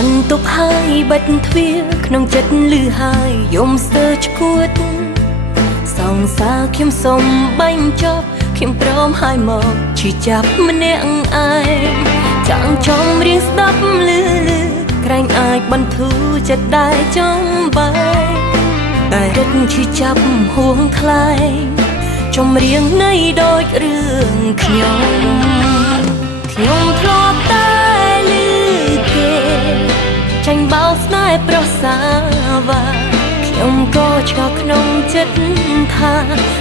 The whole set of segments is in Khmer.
បន្ទប់ហើយបិទទ្វារក្នុងចិត្តលឺហើយយំស្ទើរឈួតសងសាខ្ញុំសុំបាញ់ចប់ខ្ញុំព្រមហើយមកឈឺចាប់ម្នាក់ឯងចាំងចំរៀងស្ដាប់លឺក្រែងអាចបន្ធូរចិត្តដែរចំបាយតែរឹតឈឺចាប់ហួងខ្លាយចំរៀងនៃដូចរឿងខ្ញុំធ្លាប់តែលឺគេចាញ់បោកស្នេហ៍ប្រសាវ៉ាខ្ញុំក៏ឆ្ងល់ក្នុងចិត្តថា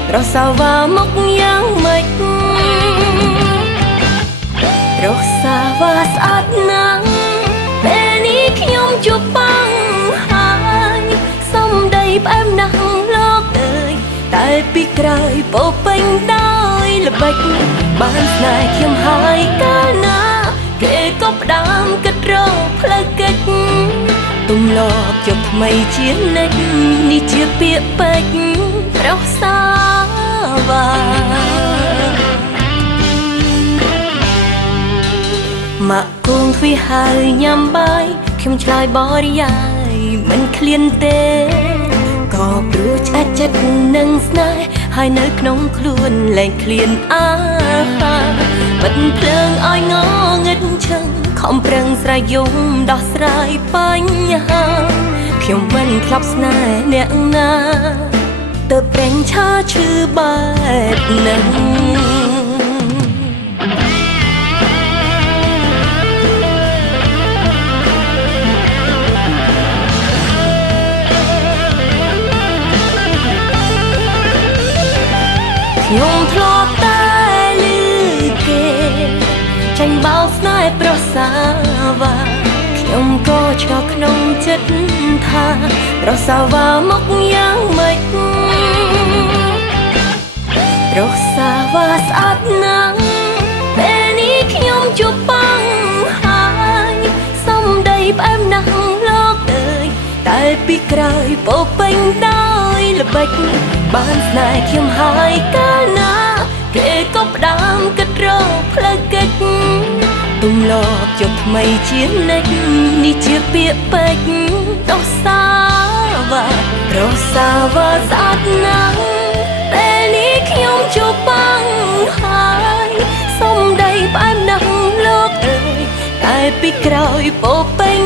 ប្រសាវ៉ាមកយ៉ាងម៉េចប្រសាវ៉ាស្អាតណាស់ពេលនេះខ្ញុំជួបបង្ហើយសំដីផ្អែមណាស់លោកអើយតែពីក្រោយពោពេញដោយល្បិចបានស្នេហ៍ខ្ញុំហើយកាលណាគេក៏ផ្ដាំគិតរកផ្លូវកិច្ចទម្លាប់យកថ្មីជានិច្ចនេះជាពាក្យពេចន៍ប្រសាវ៉ាមកគង់ទ្វារហើយញ៉ាំបាយខ្ញុំឆ្លើយបរិយាយមិនឃ្លានទេក៏ព្រោះឆ្អែតចិត្តនឹងស្នេហ៍ហើយនៅក្នុងខ្លួនលែងឃ្លានអាហារបិទភ្លើងឲ្យងងឹតឈឹងខំប្រឹងស្រែកយំដោះស្រាយបញ្ហាខ្ញុំមិនធ្លាប់ស្នេហ៍អ្នកណាទៅប្រេងឆាឈឺបែបនឹងខ្ញុំធ្លាប់តែលឺគេចាញ់បោកស្នេហ៍ប្រសាវ៉ាខ្ញុំក៏ឆ្ងល់ក្នុងចិត្តថាប្រសាវ៉ាមកយ៉ាងម៉េចប្រសាវ៉ាស្អាតណាស់ពេលនេះខ្ញុំជួបបង្ហើយសំដីផ្អែមណាស់លោកអើយតែពីក្រោយពោពេញដោយល្បិចបានស្នេហ៍ខ្ញុំហើយកាលណាគេក៏ផ្ដាំគិតរកផ្លូវកិច្ចទម្លាប់យកថ្មីជានិច្ចនេះជាពាក្យពេចន៍ប្រសាវ៉ាប្រសាវ៉ាស្អាតណាស់ពេលនេះខ្ញុំជួបបង្ហើយសំដីផ្អែមណាស់លោកអើយតែពីក្រោយពោពេញ